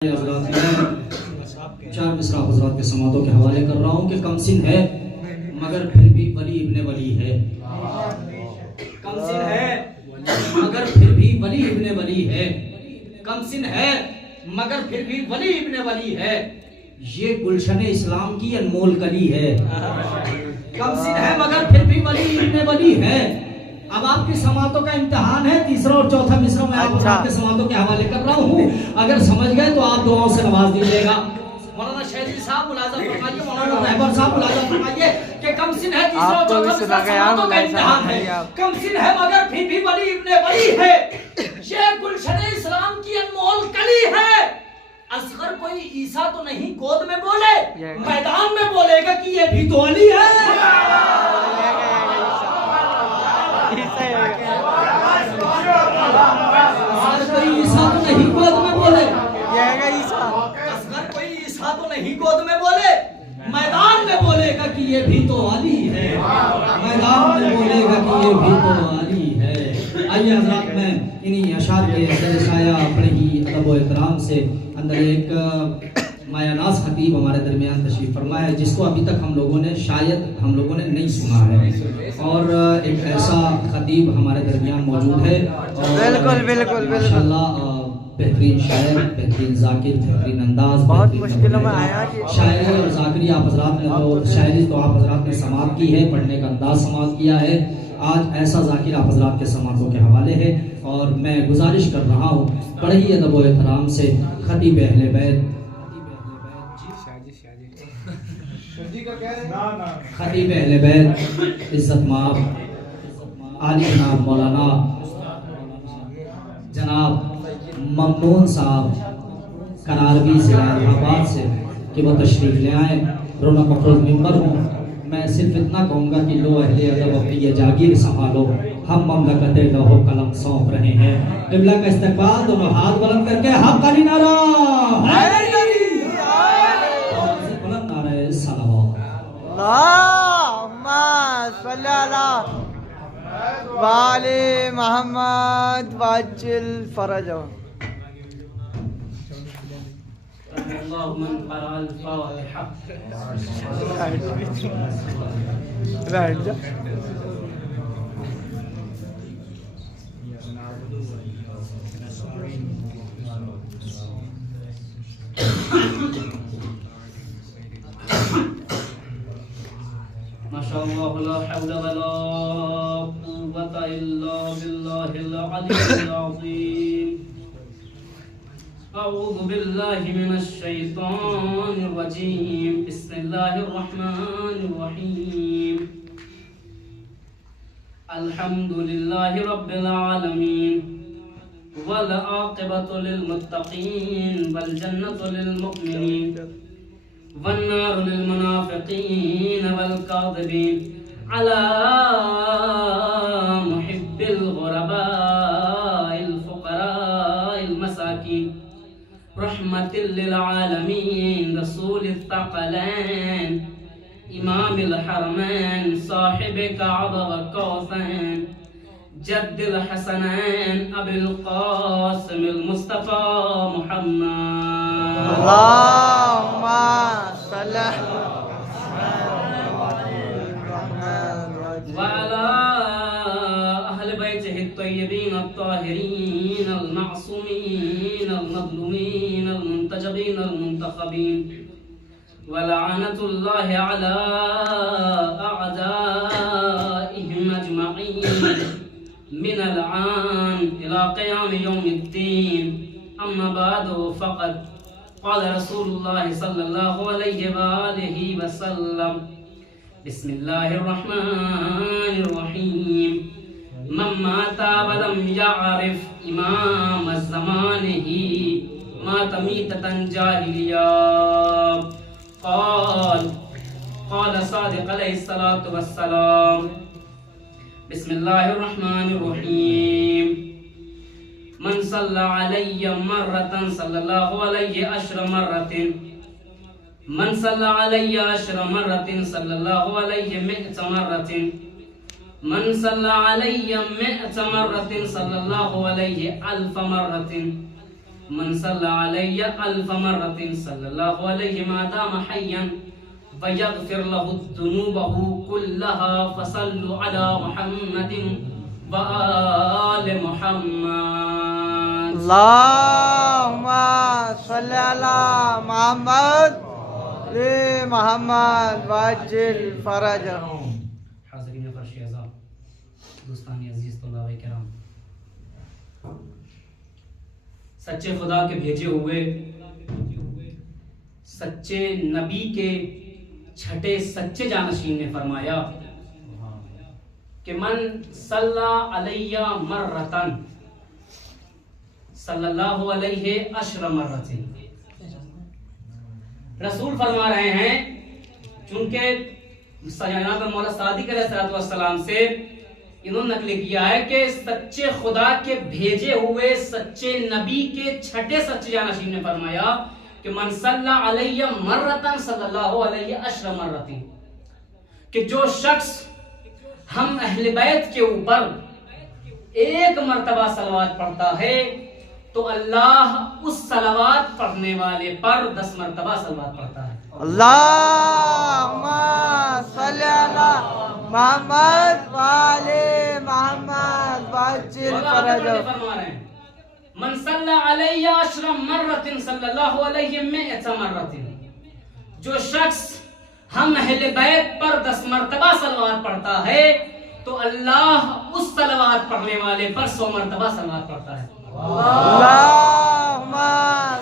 मैं चार मिसरा हज़रात के समातों के हवाले कर रहा हूँ कि कमसिन है मगर फिर भी वली इब्ने वली है। कमसिन है मगर फिर भी वली इब्ने वली है। कमसिन है मगर फिर भी वली इब्ने वली है। ये गुलशन इस्लाम की अनमोल कली है। कमसिन है मगर फिर भी वली इब्ने वली है। अब आपकी समातों का इम्तिहान है, तीसरा और चौथा मिसरा मैं आपके समातों के हवाले कर रहा हूँ। अगर समझ गए तो आप दुआओं से नवाज दीजिएगा। मौलाना शहरी साहब मुलाज़ा फरमाइए, मौलाना रहबर साहब मुलाज़ा फरमाइए कि कमसिन है, तीसरा और चौथा मिसरा समातों का इम्तिहान है। कमसिन है मगर फिर भी वली इब्ने वली है। ये गुलशन इस्लाम की अनमोल कली है। असगर कोई ईसा तो नहीं गोद में बोले, मैदान में बोलेगा कि ये भी तो अली है। कोई ईसा तो नहीं गोद में बोले, असगर कोई ईसा तो नहीं गोद में बोले, मैदान में बोलेगा कि ये भी तो अली है। मैदान में बोलेगा कि ये भी तो अली है। आइए हज़रात, मैं इन्हीं अशार के शाया बड़े ही अदब व एहतराम से अंदर एक मायानाज़ खतीब हमारे दरमियान तशरीफ़ फरमा है, जिसको अभी तक हम लोगों ने नहीं सुना है। और एक ऐसा खतीब हमारे दरमियान मौजूद है और बिल्कुल माशाअल्लाह बेहतरीन शायर, बेहतरीन जाकिर, बेहतरीन अंदाज, बहुत मुश्किलों में आया शायरी और जाकिरी आप हज़रात ने तो शायरी तो आप हज़रात ने समात की है, पढ़ने का अंदाज समात किया है। आज ऐसा जाकिर आप हज़रात के समातों के हवाले है और मैं गुजारिश कर रहा हूँ बड़े ही अदब व एहतराम से खतीब अहले बैत, खतीब अहले बैत इज्जत माब आली जनाब मौलाना जनाब ममनून साहब करारवी ज़िला इलाहाबाद से कि वो तशरीफ़ ले आए, रौनक अफरोज़ मिंबर हूँ। मैं सिर्फ इतना कहूँगा कि लो अहले अदब अपनी ये जागीर संभालो, हम ममलकत लौह कलम सौंप रहे हैं। क़िबला का इस्तक़बाल, दोनों हाथ बुलंद करके हक़ का नारा, बुलंद नारा सलावत वाले मोहम्मद वाजिल फरज। माशाअल्लाह ला हौला वला कुव्वता इल्ला बिल्लाहिल अलिय्यिल अज़ीम। अऊज़ु बिल्लाहि मिनश शैतानिर रजीम। बिस्मिल्लाहिर रहमानिर रहीम। अल्हम्दुलिल्लाहि रब्बिल आलमीन वल आक़िबतु लिल मुत्तक़ीन वल जन्नतु लिल मुमिनीन वन्नारु लिल मुनाफ़िक़ीन वल काज़िबीन अला मुहिब्बिल ग़ुरबाइल फ़ुक़राइल मसाकीन रहमतिल लिल आलमीन रसूलित तक़लैन इमामिल हरमैन साहिबे कअब व कौसैन जद्दिल हसनैन अबिल क़ासिमिल मुस्तफ़ा मुहम्मद वाला अहल बैतिहि त्तय्यबीन अत्ताहिरीन अल-मासूमीन अल-मज़लूमीन अल-मुंतजबीन अल-मुंतखबीन वलअनतुल्लाहि अला अअदाइहिम अजमईन मिनल आन इला क़ियाम यौमिद्दीन। अम्मा बअदु फ़क़द क़ाल रसूलुल्लाह सल्लल्लाहु अलैहि वआलिहि वसल्लम बिस्मिल्लाहिर रहमानिर रहीम। मन माता वलम यअरिफ इमाम ज़मानिही मात मीततन जाहिलिया। क़ाल सादिक़ अलैहिस्सलातु वस्सलाम बिस्मिल्लाहिर रहमानिर रहीम। मन सल्ला अलैहि मर्रतन सल्लल्लाहु अलैहि अशर मर्रतिन मन सल्ला अलैहि अशर मर्रतिन सल्लल्लाहु अलैहि मिअत मर्रतिन मन सल्ला अलैहि मिअत मर्रतिन सल्लल्लाहु अलैहि अल्फ मर्रतिन मन सल्ला अलैहि अल्फ मर्रतिन सल्लल्लाहु अलैहि मा दाम हय्यन व यगफिर लहु दुनूबहु कुल्लहा फसल्लु अला मुहम्मदिन व आले मुहम्मद। अल्लाहुम्मा सल्ली अला मुहम्मद ले मोहम्मद वाजिल फरजहु। हाज़रीन फर्श अज़ा, दोस्तानी अजीज तलबा किराम, सच्चे खुदा के भेजे हुए सच्चे नबी के छठे सच्चे जानशीन ने फरमाया कि मन सल्ला अलैया मर्रतन सल्लल्लाहु अलैहि अशर मर्रतिन। रसूल फरमा रहे हैं, चूंकि जनाब मौला सादिक अलैहिस्सलाम से इन्होंने नकल किया है कि सच्चे खुदा के भेजे हुए सच्चे नबी के छठे सच्चे जानशीन ने फरमाया कि मन सल्ला अलैहि मर्रतन सल्लल्लाहु अलैहि अशर मर्रतिन, कि जो शख्स हम अहले बैत के ऊपर एक मर्तबा सलवात पढ़ता है तो अल्लाह उस सलवात पढ़ने वाले पर 10 मर्तबा सलवात पढ़ता है। अल्लाहुम्मा सल्ली अला मुहम्मद वाले मोहम्मद वाजिल फरजहु। फरमा रहे हैं मन सल्ला अलैहि अशर मर्रतिन सल्लल्लाहु अलैहि मिअत मर्रतिन, जो शख्स हम अहले बैत पर 10 मर्तबा सलवात पढ़ता है तो अल्लाह उस सलवात पढ़ने वाले पर 100 मर्तबा सलवात पढ़ता है। अल्लाहुम्मा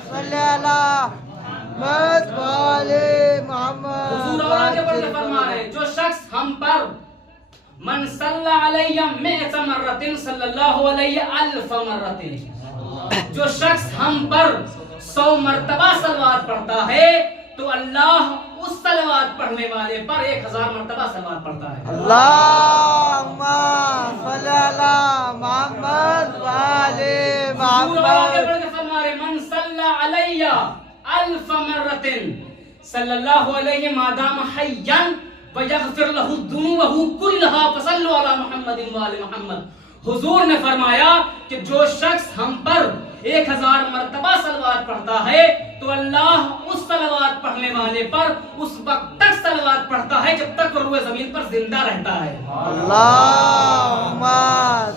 सल्ली अला मुहम्मद वाले मोहम्मद। हुजूर और आगे बढ़ के फरमा रहे हैं, जो शख्स हम पर मन सल्ला अलैहि मिअत मर्रतिन सल्लल्लाहु अलैहि अल्फ मर्रतिन, जो शख्स हम पर 100 मर्तबा सलवात पढ़ता है तो अल्लाह उस सलवात पढ़ने वाले पर 1000 मर्तबा सलवात पढ़ता है। अल्लाहुम्मा सल्ली अला मुहम्मद वाले मोहम्मद। फरमा रहे मन सल्ला अलैहि अल्फ मर्रतिन सल्लल्लाहु अलैहि मा दाम हय्यन व यगफिर लहु दुनूबहु कुल्लहा फसल्लु अला मुहम्मदिन व आले मुहम्मद। हुजूर ने फरमाया कि जो शख्स हम पर 1000 मर्तबा सलवात पढ़ता है तो अल्लाह उस सलवात पढ़ने वाले पर उस वक्त तक सलवात पढ़ता है जब तक वो रूए जमीन पर जिंदा रहता है। अल्लाहुम्मा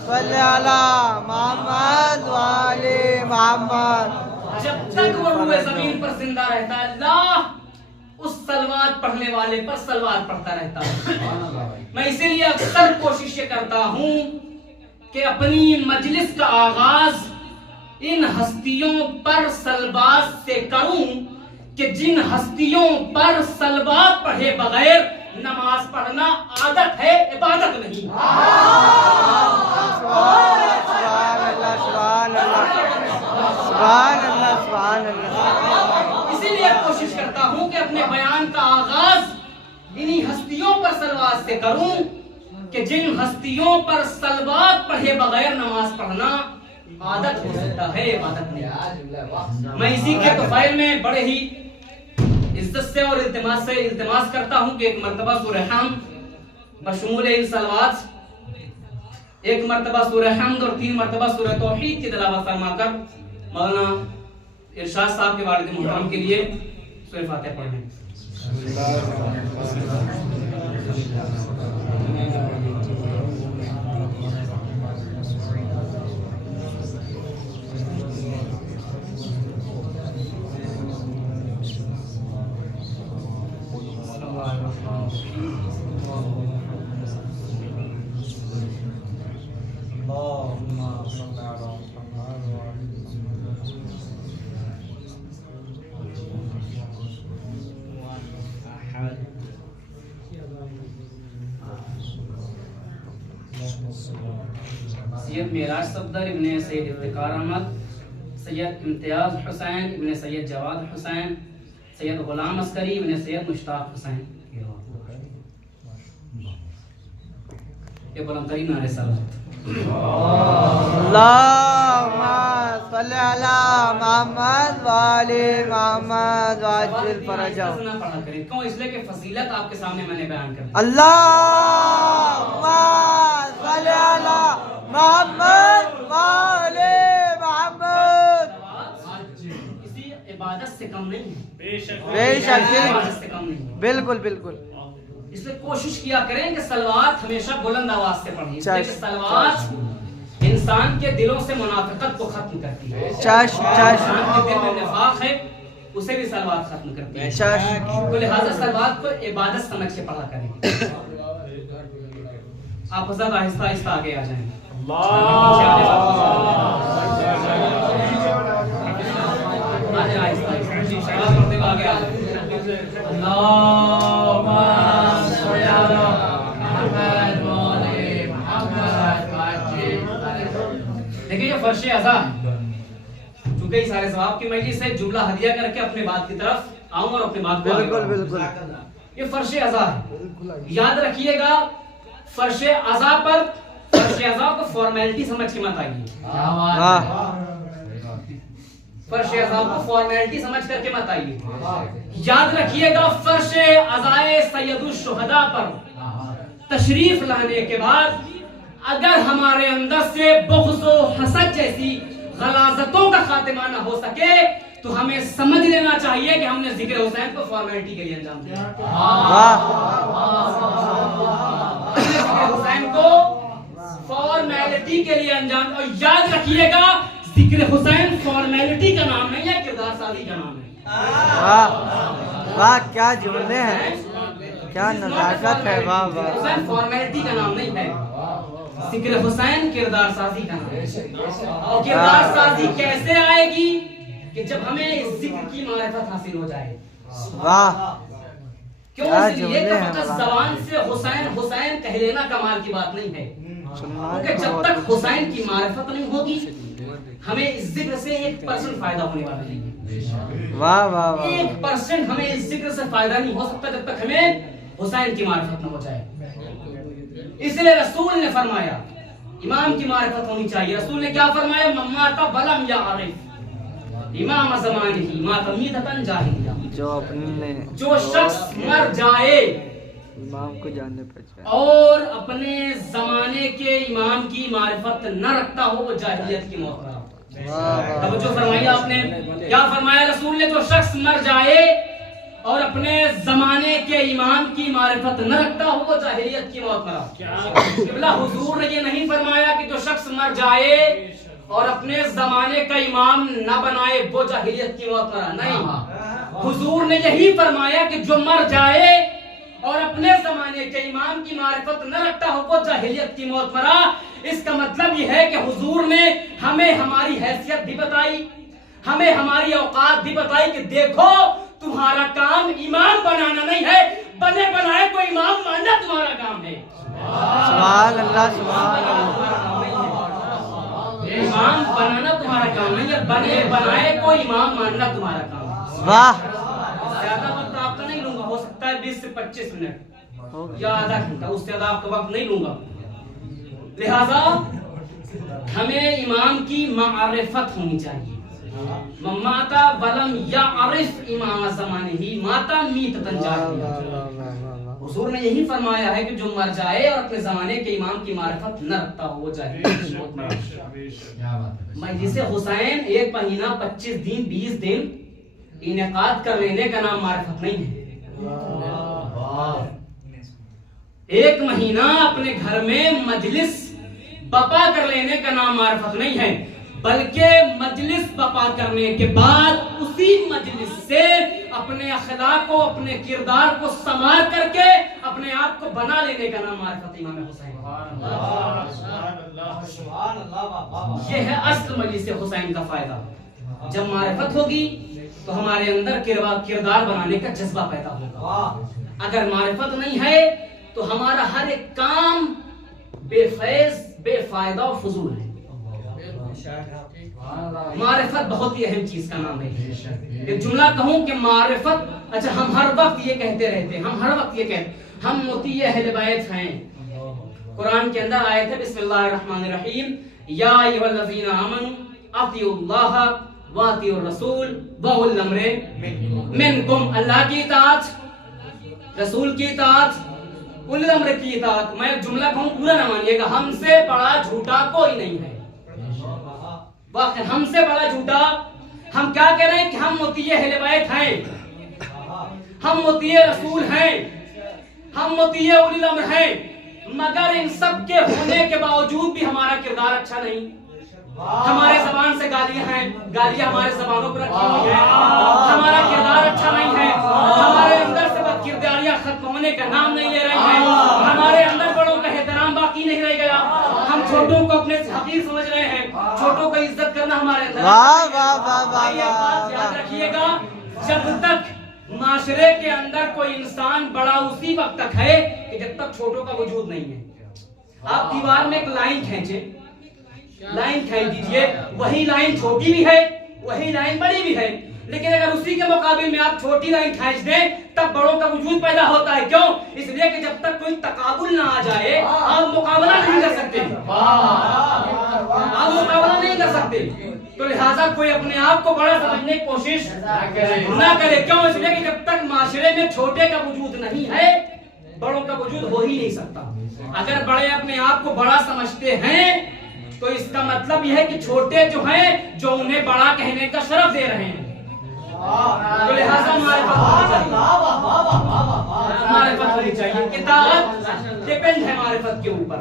सल्ली अला मुहम्मद वाले मोहम्मद। जब तक वो रूए जमीन पर जिंदा रहता है अल्लाह उस सलवात पढ़ने वाले पर सलवात पढ़ता रहता है। मैं इसीलिए अक्सर कोशिश करता हूँ कि अपनी मजलिस का आगाज इन हस्तियों पर सलवात से करूं कि जिन हस्तियों पर सलवात पढ़े बगैर नमाज पढ़ना आदत है, इबादत नहीं। इसीलिए कोशिश करता हूं कि अपने बयान का आगाज इन्हीं हस्तियों पर सलवात से करूं कि जिन हस्तियों पर सलवात पढ़े बगैर नमाज पढ़ना आदत हो सकता है, इबादत नहीं। मैं इसी के तोफ़ाइल में बड़े ही इज्जत से और इल्तिमास करता हूं कि एक मर्तबा सूरह हम्द बशमूल इन सलवात, एक मर्तबा सूरह हम्द और 3 मर्तबा सूरह तौहीद की तिलावत फरमाकर मौलाना इरशाद साहब के वालिद मुहर्रम के लिए सूरह फातिहा पढ़ें। सैयद मेराज सफदर इब्ने सैयद इफ्तिकार अहमद, सैयद इम्तियाज हुसैन इब्ने सैयद जवाद हुसैन, सैयद गुलाम अस्करी इब्ने सैयद मुश्ताक हुसैन। ये बुलंदतरीन नारे सलावत। अल्लाहुम्मा सल्ली अला मुहम्मद वाले मोहम्मद वाजिल फरजहु। ना पढ़ा करें, क्यों? इसलिए कि फजीलत आपके सामने मैंने बयान कर दी। अल्लाहुम्मा सल्ली अला मोहम्मद वाले मोहम्मद। इबादत से कम नहीं है, बेशक इबादत से कम नहीं है। बिल्कुल बिल्कुल। इसलिए कोशिश किया करें कि सलवात हमेशा बुलंद आवाज से पढ़ें, इसलिए कि चश। सलवात इंसान के दिलों से मुनाफिकत को खत्म करती है। चश चश इंसान के दिल में निफाक है, उसे भी सलवात खत्म करती है। चश। तो लिहाजा सलवात को इबादत समझ के पढ़ा करें। आप हज़रत आहिस्ता आहिस्ता आगे आ जाएं। देखिए ये फर्श अज़ा है, चूंकि इस सारे सवाब की मजलिस से जुमला हदिया करके अपने बात की तरफ आऊं और अपनी बात को आगे बिल्कुल बढ़ाऊं। बिल्कुल। ये फर्श अज़ा है, याद रखिएगा। फर्श अज़ा पर फर्श अज़ा को फॉर्मेलिटी समझ के मत आइए। वाह। फर्श अज़ा को फॉर्मेलिटी समझ करके मत आइए। याद रखिएगा फर्श अज़ाए सैयदुल शुहदा पर तशरीफ लाने के बाद अगर हमारे अंदर से बुग़्ज़ व हसद जैसी गलाज़तों का खात्मा न हो सके तो हमें समझ लेना चाहिए कि हमने जिक्र हुसैन को फॉर्मेलिटी के लिए अंजाम दिया। जिक्र हुसैन को फॉर्मेलिटी के लिए अंजाम। और याद रखिएगा जिक्र हुसैन फॉर्मेलिटी का नाम नहीं है, किरदार साजी का नाम है। वाह वाह, क्या जुमले हैं, क्या नजाकत है। वाह वाह। हुसैन फॉर्मेलिटी का नाम नहीं है, जिक्र हुसैन किरदार साजी का नाम है। और किरदार साजी कैसे आएगी कि जब हमें इस जिक्र की मारिफत हासिल हो जाए। वाह, क्यों? क्या इसलिए जुमले कि हैं फकत मौलाना। जबान से हुसैन हुसैन कह लेना कमाल की बात नहीं है, क्योंकि जब तक हुसैन की मारिफत नहीं होगी हमें इस जिक्र से 1% फायदा होने वाला नहीं है। वाह वाह वाह। 1% हमें इस जिक्र से फायदा नहीं हो सकता जब तक हमें हुसैन की मारिफत न हो जाए। इसलिए रसूल ने फरमाया इमाम की मारिफत होनी चाहिए। रसूल ने क्या फरमाया? मम्माता बलम या आरिफ इमाम ज़माने ही मातमीतन जाहिलिया। जो शख्स मर जाए इमाम को जानने पर और अपने जमाने के इमाम की मारिफत न रखता हो वो जाहिलियत की मौत मरा। तवज्जो फरमाइए, आपने क्या फरमाया? रसूल ने जो शख्स मर जाए और अपने जमाने के इमाम की मारिफत न रखता हो वो जाहिलियत की मौत मरा। किबला हुजूर ने ये नहीं फरमाया कि जो शख्स मर जाए और अपने जमाने का इमाम न बनाए वो जाहिलियत की मौत मरा। नहीं, हुजूर ने यही फरमाया कि जो मर जाए और अपने जमाने के इमाम की मारिफत न रखता हो वो जाहिलियत की मौत मरा। इसका मतलब यह है कि हुजूर ने हमें हमारी हैसियत भी बताई, हमें हमारी औकात भी बताई कि देखो तुम्हारा काम इमाम बनाना नहीं है, बने बनाए को इमाम मानना तुम्हारा काम है। सुभान अल्लाह, सुभान अल्लाह। इमाम बनाना तुम्हारा काम नहीं है, बने बनाए को इमाम मानना तुम्हारा काम है। वाह। ज्यादा वक्त आपका नहीं लूंगा, हो सकता है 20 से 25 मिनट या आधा घंटा, उससे ज्यादा आपका वक्त नहीं लूंगा। लिहाजा हमें इमाम की मारिफत होनी चाहिए। माता बलम या आरिफ इमाम ज़माने ही माता मीततन जाहिलिया। हुजूर ने यही फरमाया है कि जो मर जाए और अपने जमाने के इमाम की मारिफत न रखता हो वो जाहिलियत। मजलिस हुसैन 1 महीना 25 दिन 20 दिन इनेकाद कर लेने का नाम मारिफत नहीं है। 1 महीना अपने घर में मजलिस बपा कर लेने का नाम मारिफत नहीं है, बल्कि मजलिस बपा करने के बाद उसी मजलिस से अपने अखलाक को, अपने किरदार को संवार करके अपने आप को बना लेने का नाम मारिफत इमाम हुसैन। ये है असल मजलिस हुसैन का फायदा। जब मारिफत होगी तो हमारे अंदर किरदार बनाने का जज्बा पैदा होगा। अगर मारिफत नहीं है तो हमारा हर एक काम बेफैज, बेफायदा और फजूल है। मारिफत बहुत ही अहम चीज का नाम है। एक जुमला कहूं कि मारिफत, अच्छा हम हर वक्त ये कहते रहते हैं, हम हर वक्त ये कहते हम मोती अहले बैत हैं। कुरान के अंदर आयत है बिस्मिल्लाहिर्रहमानिर्रहीम, या अय्युहल्लज़ीना आमनू अतिउल्लाह व अतिउर रसूल व उल अम्रे मिनकुम। अल्लाह की इताअत, रसूल की इताअत, उल अम्र की इताअत। मैं जुमला कहूं पूरा ना मानिएगा, हमसे बड़ा झूठा कोई नहीं है। वाकई हमसे बड़ा झूठा हम क्या कह रहे हैं कि हम मुतिये अहले बैत हैं, हम मुतिये रसूल हैं, हम मुतिये उलिल अम्र हैं, मगर इन सब के होने के बावजूद भी हमारा किरदार अच्छा नहीं। हमारे जबान से गालियां हैं, गालियां हमारे जबानों पर रखी हुई हैं, हमारा किरदार अच्छा नहीं है, हमारे अंदर से बदकिरदारियां खत्म होने का नाम नहीं ले रही हैं, हमारे अंदर बड़ों का एहतराम बाकी नहीं रह गया, हम छोटों को अपने से हकीर समझ रहे हैं, छोटों का इज्जत करना हमारे अंदर। वाह वाह वाह वाह ये बात याद रखिएगा, जब तक माशरे के अंदर कोई इंसान बड़ा उसी वक्त तक है कि जब तक छोटों का वजूद नहीं है। आप दीवार में एक लाइन खींचे, लाइन खींच दीजिए, वही लाइन छोटी भी है, वही लाइन बड़ी भी है, लेकिन अगर उसी के मुकाबले में आप छोटी लाइन खींच दें तब बड़ों का वजूद पैदा होता है। क्यों? इसलिए कि जब तक कोई तकाबुल ना आ जाए आप मुकाबला नहीं कर सकते, आप मुकाबला नहीं कर सकते। तो लिहाजा कोई अपने आप को बड़ा समझने की कोशिश ना करे। क्यों? इसलिए कि जब तक माशरे में छोटे का वजूद नहीं है बड़ों का वजूद हो ही नहीं सकता। अगर बड़े अपने आप को बड़ा समझते हैं तो इसका मतलब यह है कि छोटे जो हैं जो उन्हें बड़ा कहने का शरफ दे रहे हैं। तो लिहाजा मारिफत होनी चाहिए। इताअत डिपेंड है मारिफत के ऊपर,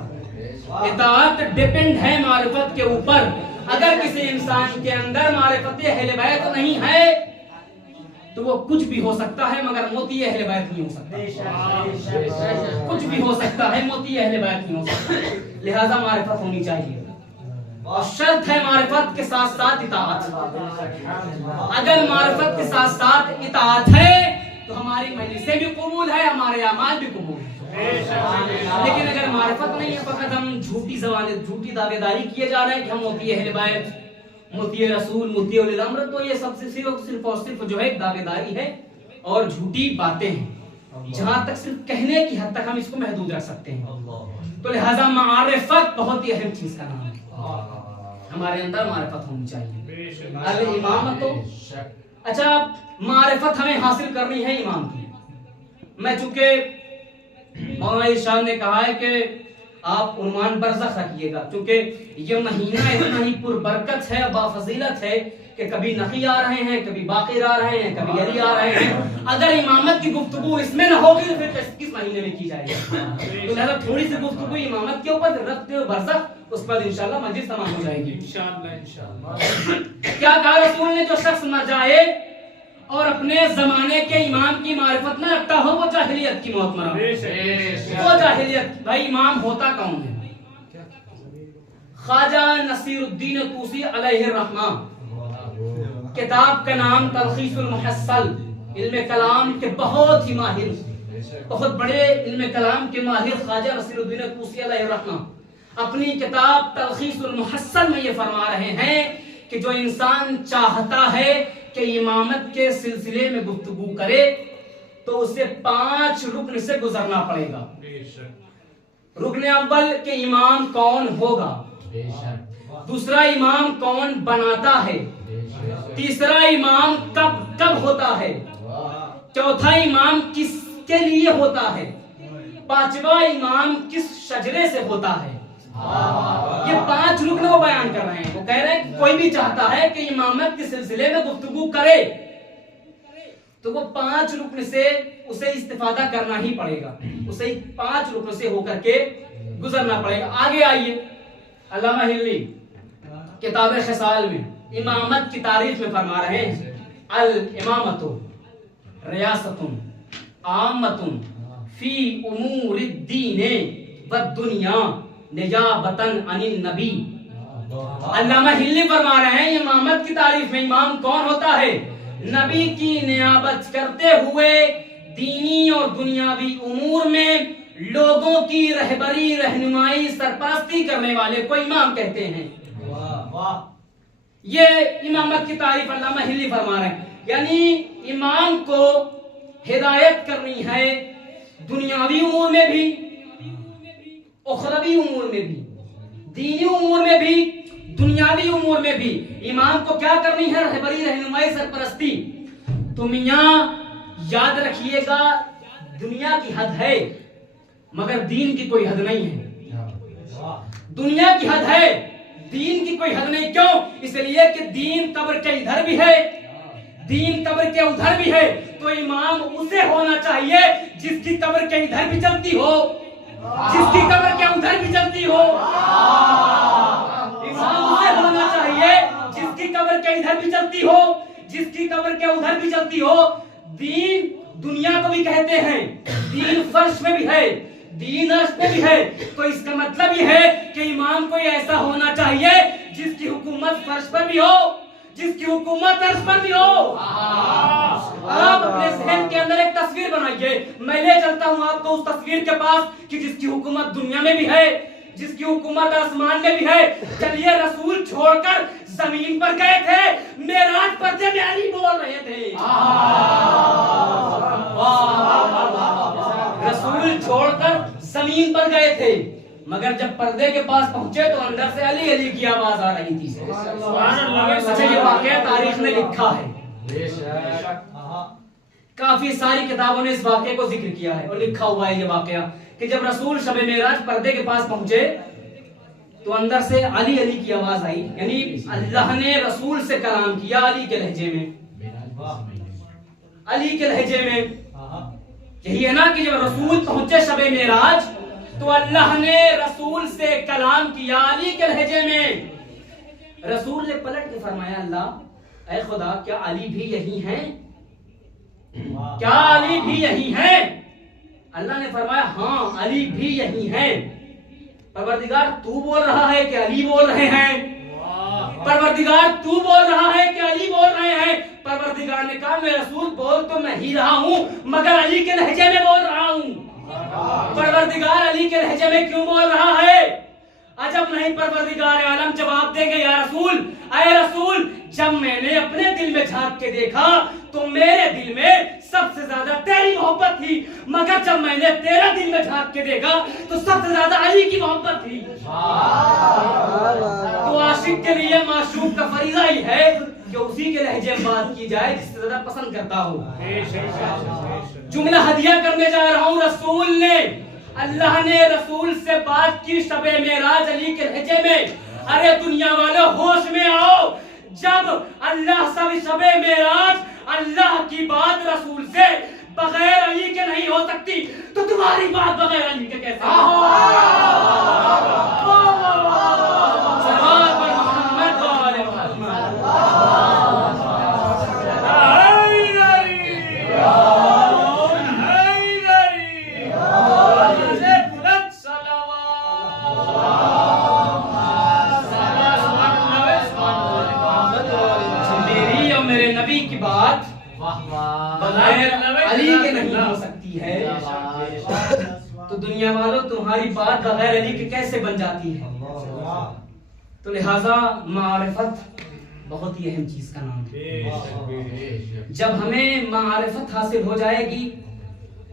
इताअत डिपेंड है मारिफत के ऊपर। अगर किसी इंसान के अंदर मारिफत अहले बैत नहीं है तो वो कुछ भी हो सकता है मगर मोती अहले बैत नहीं हो सकता। कुछ भी हो सकता है, मोती अहले बैत नहीं हो सकता। लिहाजा मारिफत होनी चाहिए और शर्त है मारिफत के साथ साथ इताअत। अगर मारिफत के साथ सात इताअत है तो हमारी मजलिसें भी कबूल है, हमारे अमाल भी कबूल है। लेकिन अगर मारिफत नहीं है, फकत हम झूठी जबान झूठी दावेदारी किए जा रहे हैं कि हम मोती अहले बैत, मोती रसूल, मोती उलिल अम्र, तो ये सबसे सिर्फ और सिर्फ जो है दावेदारी है और झूठी बातें हैं। जहां तक सिर्फ कहने की हद तक हम इसको महदूद रख सकते हैं। तो लिहाजा मारिफत बहुत ही अहम चीज का नाम है, हमारे अंदर मारिफत होनी चाहिए। अल इमामत, अच्छा मारिफत हमें हासिल करनी है इमाम की। मैं चूंकि मौलाना इरशाद ने कहा है कि आप उन्वान बरज़ख रखिएगा, क्योंकि ये महीना इतना ही पुरबरकत है, बाफजीलत है कि कभी नकी आ रहे हैं, कभी बाकिर आ रहे हैं, कभी अली आ रहे हैं। अगर इमामत की गुफ्तगू इसमें न होगी तो फिर किस महीने में की जाएगी? तो लिहाजा थोड़ी सी गुफ्तगू इमामत के ऊपर रखते हुए बरज़ख, उस पर इंशाल्लाह मस्जिद तमाम हो जाएगी इंशाल्लाह। क्या कहा रसूल ने? जो शख्स मर जाए और अपने जमाने के इमाम की मारिफत न रखता हो वो जाहिलियत की मौत मरा। वो जाहिलियत। भाई इमाम होता कौन है? ख्वाजा नसीरुद्दीन तूसी अलैहि रहमा, किताब का नाम तलखीसुल मुहस्सल, इल्म कलाम के बहुत ही माहिर, बहुत बड़े इल्म कलाम के माहिर ख्वाजा नसीरुद्दीन तूसी अलैहि रहमा अपनी किताब तलखीसुल मुहस्सल में ये फरमा रहे हैं कि जो इंसान चाहता है कि इमामत के सिलसिले में गुफ्तगू करे तो उसे 5 रुकन से गुजरना पड़ेगा। रुकन अव्वल के इमाम कौन होगा, दूसरा इमाम कौन बनाता है, तीसरा इमाम कब कब होता है, चौथा इमाम किसके लिए होता है, पांचवा इमाम किस शजरे से होता है। ये 5 रुकन वो बयान कर रहे हैं। वो कह रहे हैं कि कोई भी चाहता है कि इमामत के सिलसिले में गुफ्तगू करे तो वो 5 रुकन से उसे इस्तिफादा करना ही पड़ेगा, उसे 5 रुकन से होकर के गुजरना पड़ेगा। आगे आइए, अल्लामा हिल्ली किताब खिसाल में इमामत की तारीफ में फरमा रहे हैं, अल इमामतु रियासतुन आमतुन फी उमूरिद्दीन व दुनिया निजाबतन अनिन नबी। अल्लामा हिल्ली फरमा रहे हैं इमामत की तारीफ में, इमाम कौन होता है? नबी की नियाबत करते हुए दीनी और दुनियावी उमूर में लोगों की रहबरी, रहनुमाई, सरपरस्ती करने वाले को इमाम कहते हैं। ये इमामत की तारीफ अल्लामा हिल्ली फरमा रहे हैं, यानी इमाम को हिदायत करनी है दुनियावी उमूर में भी, उखरवी उमूर में भी, दीनी उमूर में भी, दुनियावी उमूर में भी। इमाम को क्या करनी है? रहबरी, रहनुमाई, सरपरस्ती। तो मियां याद रखिएगा, दुनिया की हद है मगर दीन की कोई हद नहीं है। दुनिया की हद है, दीन की कोई हद नहीं। क्यों? इसलिए कि दीन कब्र के इधर भी है, दीन कब्र के उधर भी है। तो इमाम उसे होना चाहिए जिसकी कब्र के इधर भी चलती हो, जिसकी कब्र के उधर भी चलती हो। इमाम उसे होना चाहिए जिसकी कब्र के इधर भी चलती हो, जिसकी कब्र के उधर भी चलती हो। दीन दुनिया को भी कहते हैं, दीन फर्श में भी है, दीन अर्श में भी है। तो इसका मतलब ये है कि इमाम कोई ऐसा होना चाहिए जिसकी हुकूमत फर्श पर भी हो, जिसकी हुकूमत अर्श पर भी हो। आप अपने जहन के अंदर एक तस्वीर बनाइए, मैं ले चलता हूं आपको उस तस्वीर के पास कि जिसकी हुकूमत दुनिया में भी है, जिसकी हुकूमत आसमान में भी है। चलिए, रसूल छोड़कर जमीन पर गए थे, मेराज पर्दे में अली बोल रहे थे। रसूल छोड़कर जमीन पर गए थे, मगर जब पर्दे के पास पहुंचे तो अंदर से अली अली की आवाज आ रही थी। अच्छा, ये वाकया तारीख में लिखा है, काफी सारी किताबों ने इस वाकये को जिक्र किया है और लिखा हुआ है ये वाकया कि जब रसूल शब मेराज पर्दे के पास पहुंचे तो अंदर से अली अली की आवाज आई, यानी अल्लाह ने रसूल से कलाम किया अली के लहजे में, अली के लहजे में। यही है ना कि जब रसूल पहुंचे शब मेराज तो अल्लाह ने रसूल से कलाम किया अली के लहजे में। रसूल ने पलट के फरमाया, अल्लाह ऐ खुदा, क्या अली भी यही हैं? क्या अली भी यही हैं? अल्लाह ने फरमाया, हाँ अली भी यही हैं। परवरदिगार तू बोल रहा है कि अली बोल रहे हैं? परवरदिगार तू बोल रहा है कि अली बोल रहे हैं? परवरदिगार ने कहा, मैं रसूल बोल तो मैं ही रहा हूं, मगर अली के लहजे में बोल रहा हूं। परवरदिगार अली के लहजे में क्यों बोल रहा है? अजब नहीं, परवरदिगार आलम जवाब देंगे, या रसूल, अय रसूल, जब मैंने अपने दिल में झांक के देखा तो मेरे दिल में सबसे ज्यादा तेरी मोहब्बत थी, मगर जब मैंने तेरा दिल में झांक के देखा तो सबसे ज्यादा अली की मोहब्बत थी। तो आशिक के लिए माशूक का फरीजा ही है कि उसी के लहजे में बात की जाए जिससे ज्यादा पसंद करता हो। जुमला हदिया करने जा रहा हूँ, रसूल ने, अल्लाह ने रसूल से बात की शबे मेराज अली के लहजे में। अरे दुनिया वालों, होश में आओ, जब अल्लाह सब शबे मेराज अल्लाह की बात रसूल से बगैर अली के नहीं हो सकती, तो तुम्हारी बात बगैर अली के कैसे? तो दुनिया वालों, तुम्हारी बात बगैर अली के कैसे बन जाती है? तो लिहाजा मारिफत बहुत ही अहम चीज का नाम है। जब हमें मारिफत हासिल हो जाएगी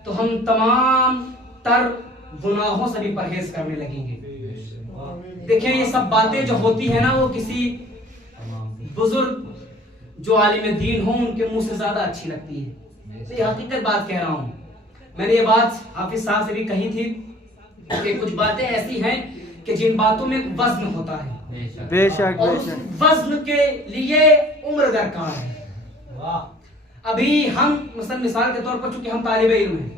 तो हम तमाम तर गुनाहों से भी परहेज करने लगेंगे। देखिए, ये सब बातें जो होती है ना, वो किसी बुजुर्ग जो आलिम दीन हो उनके मुंह से ज्यादा अच्छी लगती है। तो ये हकीकत बात कह रहा हूँ। मैंने ये बात हाफिज साहब से भी कही थी कि कुछ बातें ऐसी हैं कि जिन बातों में वज़न होता है, बेशक, और उस वज़न के लिए उम्र दरकार है। अभी हम मिसाल के तौर पर, चूंकि हम तालिबे इल्म हैं,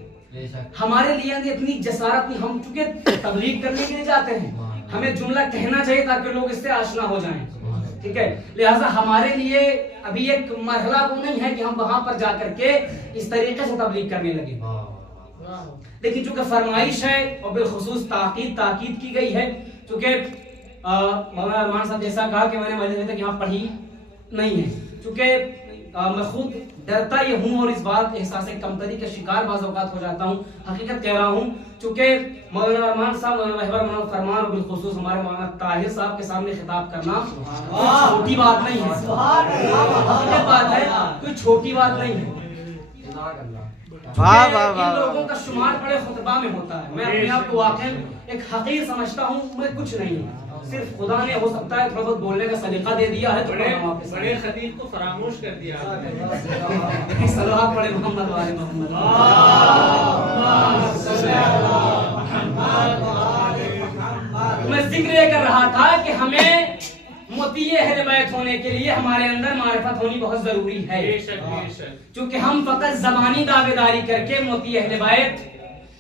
हमारे लिए इतनी जसारत नहीं, हम चूंकि तबलीग करने के लिए जाते हैं, हमें जुमला कहना चाहिए ताकि लोग इससे आशना हो जाएं, ठीक है। लिहाजा हमारे लिए अभी एक मरहला वो नहीं है कि हम वहां पर जाकर के इस तरीके से तबलीग करने लगे। लेकिन चूंकि फरमाइश है और बिलखुसूस ताकीद की गई है, चूंकि मौलाना अरमान साहब जैसा कहा कि मैंने मजलिस तक यहाँ पढ़ी नहीं है, चूंकि मैं खुद डरता ये हूँ और इस बात एहसास कमतरी के शिकार बाज़ औक़ात हो जाता हूँ। हकीकत कह रहा हूँ, चूंकि मौलाना अरमान साहब, मौलाना रहबर, मौलाना फरमान और बिलखुसूस हमारे मौलाना ताहिर साहब के सामने खिताब करना कोई छोटी बात नहीं है। हकीकत बात है, कोई छोटी बात नहीं है। इन लोगों का शुमार बड़े खुतबा में होता है। मैं अपने आप को वाकई एक हकीर समझता हूँ, मैं कुछ नहीं हूँ, सिर्फ खुदा ने हो सकता है थोड़ा बहुत बोलने का सलीका दे दिया है, बड़े खतीब को फरामोश कर दिया। सलावत पढ़े मोहम्मद वाले मोहम्मद। मैं जिक्र कर रहा था कि हमें मुतीए अहले बैत होने के लिए हमारे अंदर मारिफत होनी बहुत जरूरी है। क्योंकि हम फकत जबानी दावेदारी करके मुतीए अहले बैत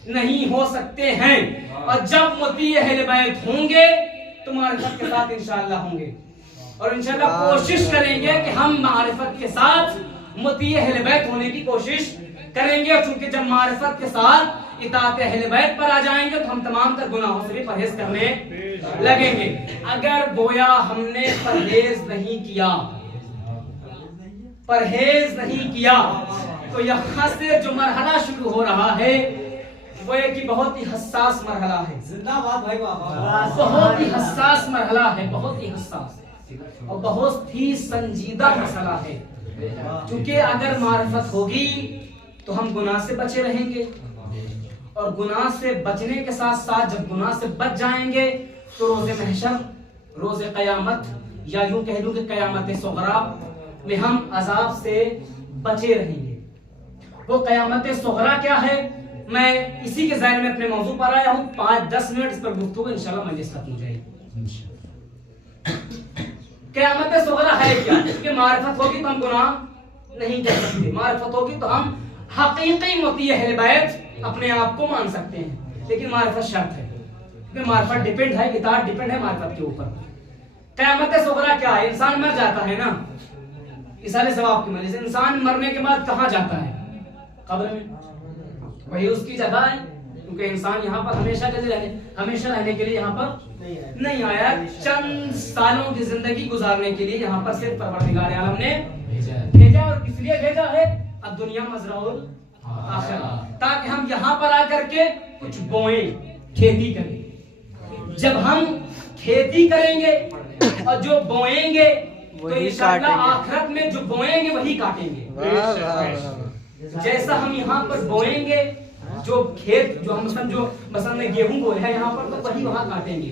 नहीं हो सकते हैं, और जब मुतीए अहले बैत होंगे तो मारिफत के साथ इंशाअल्लाह होंगे, और इंशाअल्लाह कोशिश करेंगे कि हम मारिफत के साथ मुतीए अहले बैत होने की कोशिश करेंगे। क्योंकि जब मारिफत के साथ इताअत अहले बैत पर आ जाएंगे तो हम तमाम तर गुनाहों से भी परहेज करने लगेंगे। अगर गोया हमने परहेज नहीं किया तो यहाँ से जो मरहला शुरू हो रहा है वो एक बहुत ही हसास मरहला है। जिंदाबाद भाई बहुत ही हसास मरहला है, बहुत ही हसास और बहुत ही संजीदा मसला है। क्योंकि अगर मारिफत होगी तो हम गुनाह से बचे रहेंगे, और गुनाह से बचने के साथ साथ जब गुनाह से बच जाएंगे तो रोज़े महशर, रोज़े क़यामत, या यूं कह लूं कि क़यामत सुग़रा में हम अज़ाब से बचे रहेंगे। वो क़यामत सुग़रा क्या है, मैं इसी के ज़हन में अपने मौजू पर आया हूँ। 5-10 मिनट इस पर गुफ्तगू इंशाअल्लाह मजलिस खत्म हो जाएगी। क़यामत सुग़रा है क्या? कि मारिफत होगी तो हम गुनाह नहीं कर सकते, मारिफत होगी तो हम हकीकी मुतीए अहले बैत अपने आप को मान सकते हैं। लेकिन मारिफत शर्त है, क्योंकि मारिफत डिपेंड है, इताअत डिपेंड है मारिफत के ऊपर। क़यामत सुग़रा क्या है? इंसान मर जाता है ना, इसाले सवाब की वजह से इंसान मरने के बाद कहाँ जाता है? कब्र में, वही उसकी जगह है। क्योंकि इंसान यहाँ पर हमेशा रहने के लिए यहाँ पर नहीं आया, चंद सालों की जिंदगी गुजारने के लिए यहाँ पर सिर्फ परवरदिगार आलम ने भेजा। और किस लिए भेजा है? अब दुनिया मज़राउल आखिरा, ताकि हम यहाँ पर आकर के कुछ बोएं, खेती करें। जब हम खेती करेंगे और जो बोएंगे तो इंशाअल्लाह आखिरत में जो बोएंगे वही काटेंगे। जैसा हम यहाँ पर बोएंगे, जो खेत जो हम मसलन में गेहूं बोए है यहाँ पर, तो वही वहां काटेंगे।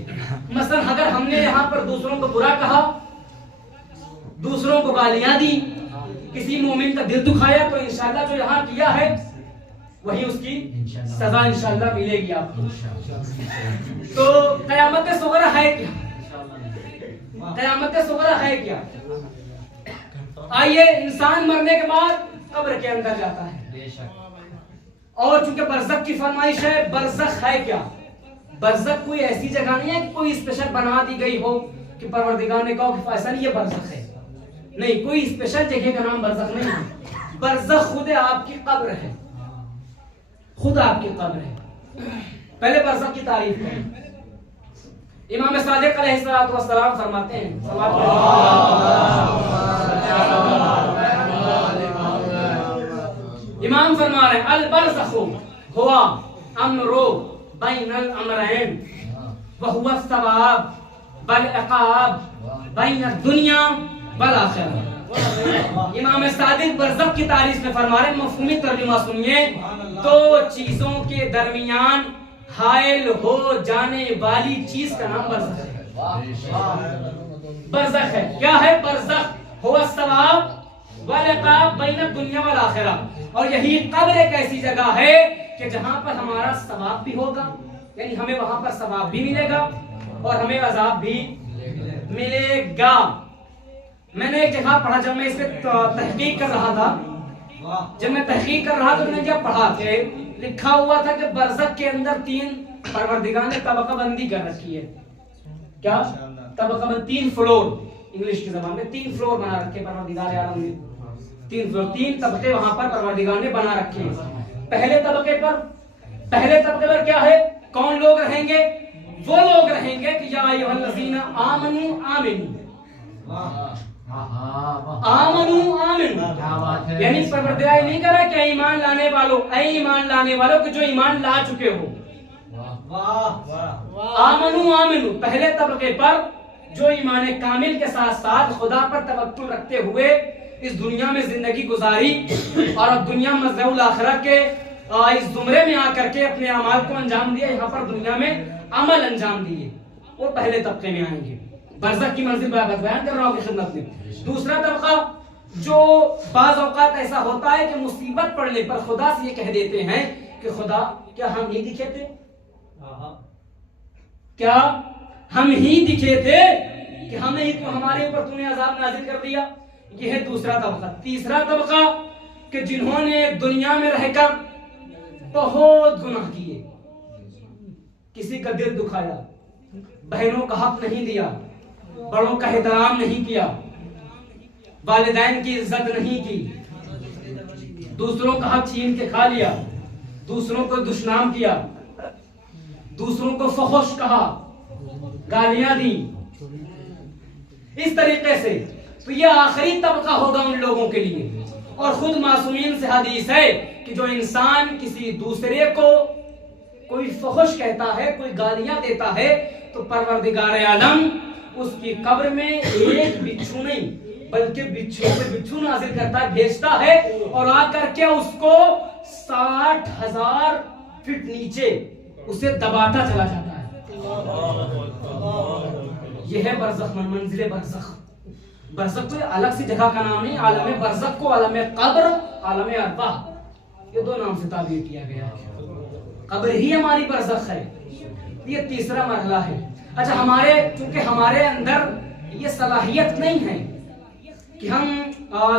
मसलन अगर हमने यहाँ पर दूसरों को बुरा कहा, दूसरों को गालियां दी, किसी मोमिन का दिल दुखाया, तो इंशाअल्लाह जो यहाँ किया है वही उसकी सजा इंशाअल्लाह मिलेगी आपको। तो क़यामत सुग़रा है क्या? क़यामत सुग़रा है क्या? आइए, इंसान मरने के बाद कब्र के अंदर जाता है, और चूंकि बरज़ख की फरमाइश है, बरज़ख है क्या? बरज़ख कोई ऐसी जगह नहीं है कि कोई स्पेशल बना दी गई हो कि परवरदिगार ने कहा कि ऐसा नहीं, ये बरज़ख है। नहीं, कोई स्पेशल जगह का नाम बरज़ख नहीं है। बरज़ख खुद आपकी कब्र है, खुद आपकी कब्र है। पहले बरज़ख की तारीफ करें। इमाम सादिक़ अलैहिस्सलातु वस्सलाम फरमाते हैं, इमाम फरमा रहे हैं, अल बरज़ख़ु हुवा अम्रु बैनल अमरैन व हुवा सवाब वल इक़ाब बैन दुनिया वल आखिरह। इमाम सादिक़ बरज़ख की तारीफ में फरमा रहे हैं, मफ़हूमी तर्जुमा सुनिए, दो चीजों के दरमियान हाइल हो जाने वाली चीज का नाम बरज़ख है। बरज़ख है क्या है? बरज़ख हुवा सवाब वल इक़ाब बैन दुनिया वल आखिरह। और यही कब्र एक ऐसी जगह है कि जहां पर हमारा सवाब भी होगा, यानी हमें वहां पर सवाब भी मिलेगा और हमें अजाब भी मिलेगा। मैंने एक जगह पढ़ा, जब मैं इस पे तहकीक कर रहा था, तो मैंने क्या पढ़ा थे, लिखा हुआ था कि बरज़ख के अंदर 3 परवरदिगार ने तबका बंदी कर रखी है। क्या तबका बंदी? 3 फ्लोर, इंग्लिश की जबान में 3 फ्लोर बना रखे परवरदिगार आलम ने। 3 फ्लोर, 3 तबके वहां पर परवरदिगार ने बना रखे हैं। पहले तबके पर क्या है? कौन लोग रहेंगे? वो लोग रहेंगे कि या अय्युहल्लज़ीना आमनू आमिनू, आमनू आमिनू, यानी परवरदिगार नहीं करा कि ईमान लाने वालों, ईमान लाने वालों कि जो ईमान ला चुके हो। आमनू आमिनू, पहले तबके पर जो ईमान कामिल के साथ साथ खुदा पर तवक्कुल रखते हुए इस दुनिया में जिंदगी गुजारी और अब दुनिया मज़राउल आखिरह के इस जुमरे में आकर के अपने अमाल को अंजाम दिया, यहाँ पर दुनिया में अमल अंजाम दिए, वो पहले तबके में आएंगे। बरज़ख की मंजिल बयान कर रहा हूँ खिदमत में। दूसरा तबका, जो बाज़ औक़ात ऐसा होता है कि मुसीबत पड़ने पर खुदा से ये कह देते हैं कि खुदा क्या हम ही दिखे थे? क्या हम ही दिखे थे कि हमें ही तो हमारे ऊपर तूने अजाब नाजिल कर दिया। यह है दूसरा तबका। तीसरा तबका कि जिन्होंने दुनिया में रहकर बहुत गुनाह किए, किसी का दिल दुखाया, बहनों का हक नहीं दिया, बड़ों का एहतराम नहीं किया, वालिदैन की इज्जत नहीं की, दूसरों का हक छीन के खा लिया, दूसरों को दुश्मनाम किया, दूसरों को फहुश कहा, गालियां दी, इस तरीके से, तो यह आखिरी तबका होगा उन लोगों के लिए। और खुद मासूमीन से हदीस है कि जो इंसान किसी दूसरे को कोई फहुश कहता है, कोई गालियां देता है, तो परवरदिगार आलम उसकी कब्र में एक बिच्छू नहीं बल्कि बिच्छू नाजिल करता है, भेजता है, और आकर के उसको 60,000 फीट नीचे उसे दबाता चला जाता है। यह है बरज़ख, मंजिल बरज़ख। बरज़ख कोई अलग सी जगह का नाम नहीं, आलम बरज़ख को आलम कब्र, आलम अरवाह, ये दो नाम से ताबीर किया गया है। कब्र ही हमारी बरज़ख है। ये तीसरा मरहला है। अच्छा, चूंकि हमारे अंदर ये सलाहियत नहीं है कि हम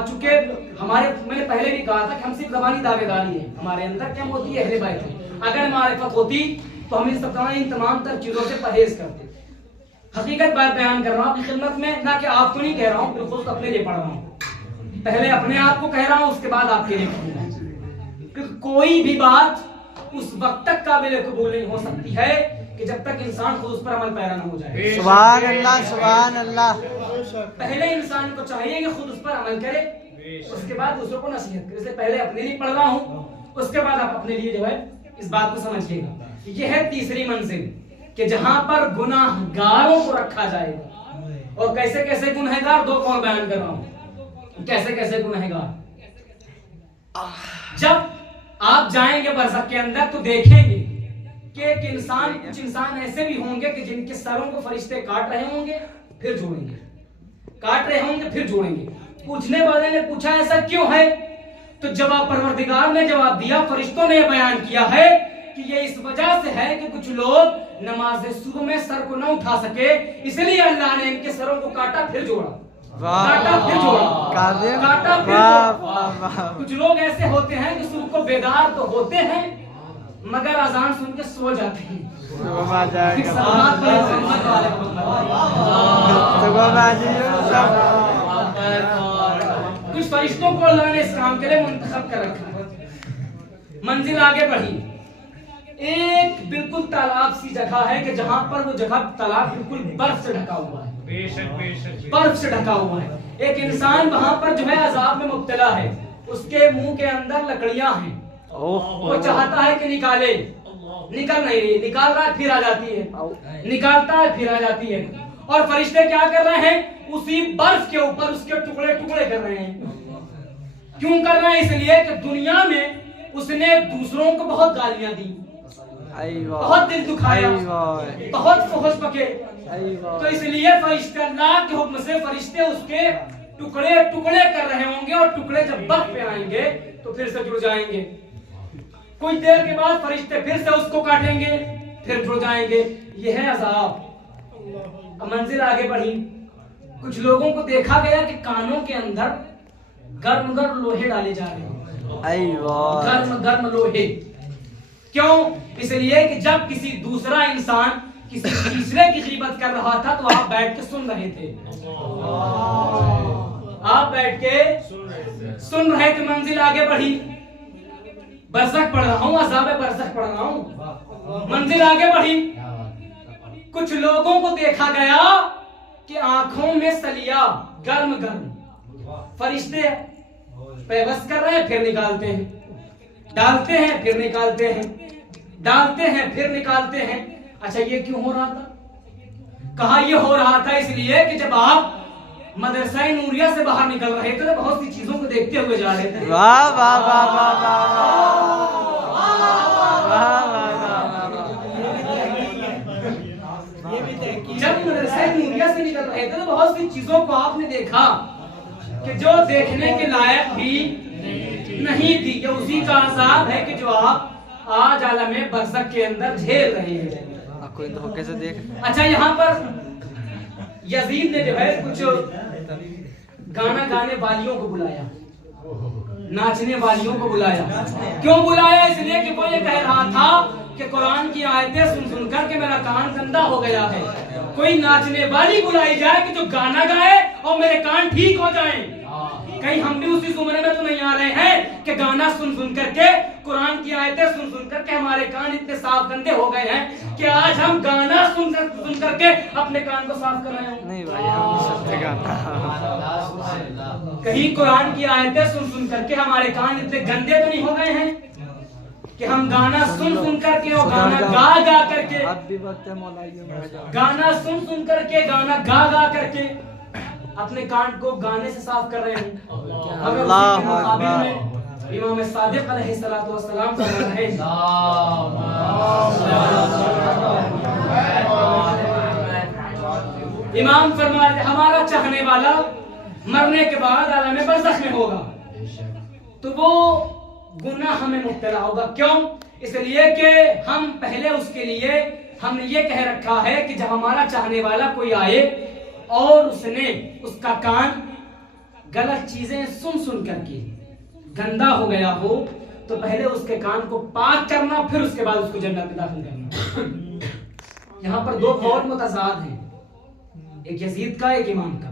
चूंकि मैंने पहले भी कहा था कि हम सिर्फ ज़बानी दावेदारी है, हमारे अंदर क्या होती है, अहले बैत है। अगर मारिफत होती तो हम इन तमाम तर चीजों से परहेज करते। हकीकत बात बयान कर रहा हूँ अपनी खिदमत में, ना कि आपको नहीं कह रहा हूँ, बिल्कुल अपने लिए पढ़ रहा हूँ। पहले अपने आप को कह रहा हूँ, उसके बाद आपके लिए कहूँगा। क्योंकि कोई भी बात उस वक्त तक काबिल कबूल नहीं हो सकती है कि जब तक इंसान खुद उस पर अमल पैरा न हो जाए। सुभान अल्लाह, सुभान अल्लाह। पहले इंसान को चाहिए कि खुद उस पर अमल करे, उसके बाद दूसरों को नसीहत करे। इसलिए पहले अपने लिए पढ़ रहा हूँ, उसके बाद आप अपने लिए जो है इस बात को समझिएगा। यह है तीसरी मंजिल कि जहां पर गुनाहगारों को रखा जाएगा। और कैसे कैसे गुनहगार, दो कौल बयान कर रहा हूं, कैसे कैसे गुनहगार। जब आप जाएंगे बरज़ख के अंदर तो देखेंगे कि कुछ इंसान ऐसे भी होंगे कि जिनके सरों को फरिश्ते काट रहे होंगे फिर जोड़ेंगे, काट रहे होंगे फिर जोड़ेंगे। पूछने वाले ने पूछा ऐसा क्यों है, तो जवाब परवरदिगार ने जवाब दिया, फरिश्तों ने बयान किया है कि ये इस वजह से है कि कुछ लोग नमाज सुबह में सर को न उठा सके, इसलिए अल्लाह ने इनके सरों को काटा फिर जोड़ा, काटा फिर जोड़ा, काटा फिर जोड़ा। कुछ लोग ऐसे होते हैं कि सुबह को बेदार तो होते हैं मगर अजान सुन के सो जाते हैं। कुछ फरिश्तों को अल्लाह ने इस काम के लिए मुंतखब कर रखा है। मंजिल आगे बढ़ी, एक बिल्कुल तालाब सी जगह है कि जहां पर वो जगह तालाब बिल्कुल बर्फ से ढका हुआ है, बेशक बर्फ से ढका हुआ है। एक इंसान वहां पर जो है अजाब में मुब्तला है, उसके मुंह के अंदर लकड़ियां हैं, वो चाहता है कि निकाले, निकल नहीं रही, निकाल रहा है फिर आ जाती है, निकालता है फिर आ जाती है। और फरिश्ते क्या कर रहे हैं, उसी बर्फ के ऊपर उसके टुकड़े टुकड़े कर रहे हैं। क्यों कर रहे हैं, इसलिए कि दुनिया में उसने दूसरों को बहुत गालियां दी, बहुत दिल दुखाया, बहुत फहुश बके, तो इसलिए फरिश्ते अल्लाह के हुक्म से फरिश्ते उसके टुकड़े टुकड़े कर रहे होंगे, और टुकड़े जब बर्फ पे आएंगे तो फिर से जुड़ जाएंगे। कुछ देर के बाद फरिश्ते फिर से उसको काटेंगे, फिर जुड़ जाएंगे। यह है अजाब। मंजिल आगे बढ़ी, कुछ लोगों को देखा गया कि कानों के अंदर गर्म गर्म लोहे डाले जा रहे हैं, गर्म गर्म लोहे। क्यों, इसलिए कि जब किसी दूसरा इंसान किसी तीसरे की गीबत कर रहा था तो आप बैठ के सुन रहे थे, आप बैठ के सुन रहे थे। मंजिल आगे बढ़ी, बरज़ख पढ़ रहा हूँ, अज़ाब बरज़ख पढ़ रहा हूँ। मंजिल आगे बढ़ी, कुछ लोगों को देखा गया कि आंखों में सलिया गर्म गर्म, फरिश्ते पेवस कर रहे हैं फिर निकालते हैं, डालते हैं फिर निकालते हैं, डालते हैं फिर निकालते हैं। अच्छा, ये क्यों हो रहा था? कहा ये हो रहा था इसलिए कि जब आप मदरसा नूरिया से बाहर निकल रहे थे तो बहुत सी चीजों को देखते हुए जा रहे थे। वाह वाह वाह वाह वाह। जब मदरसा नूरिया से निकल रहे थे तो बहुत सी चीजों को आपने देखा कि जो देखने के लायक भी नहीं थी। ये उसी का अज़ाब है कि जो आप आज आलम बरज़ख के अंदर झेल रहे हैं। कोई धोखे से देख। अच्छा, यजीद ने जो है कुछ गाना गाने वालियों को बुलाया, नाचने वालियों को बुलाया। क्यों बुलाया? इसलिए कि वो ये कह रहा था कि कुरान की आयतें सुन सुनकर के मेरा कान गंदा हो गया है। कोई नाचने वाली बुलाई जाए कि जो गाना गाए और मेरे कान ठीक हो जाएं। कहीं हम भी उसी जुमरे में तो नहीं आ रहे हैं कि गाना सुन सुन करके, कुरान की आयतें सुन सुन करके हमारे कान इतने साफ गंदे हो गए हैं कि आज हम गाना सुन करके अपने कान को साफ कर रहे हैं। नहीं भाई, हम सत्य गाना। कहीं कुरान की आयतें सुन सुन करके हमारे कान इतने गंदे तो नहीं हो गए हैं कि हम गाना सुन करके और गाना गा करके, अब भी वक्त है मौलाइयों, गाना सुन करके, गाना गा करके अपने कान को गाने से साफ कर रहे हैं। हमें उसी के मुकाबिल में इमाम सादिक अलैहिस्सलातु वस्सलाम फरमा रहे हैं, इमाम फरमाते हैं हमारा चाहने वाला मरने के बाद आलम बरज़ख में होगा तो वो गुनाह हमें मुब्तला होगा। क्यों? इसलिए कि हम पहले उसके लिए हमने ये कह रखा है कि जब हमारा चाहने वाला कोई आए और उसने उसका कान गलत चीजें सुन सुन करके गंदा हो गया हो तो पहले उसके कान को पाक करना, फिर उसके बाद उसको जन्नत में दाखिल करना। यहाँ पर दो कौल मुतज़ाद हैं, एक यजीद का, एक इमाम का।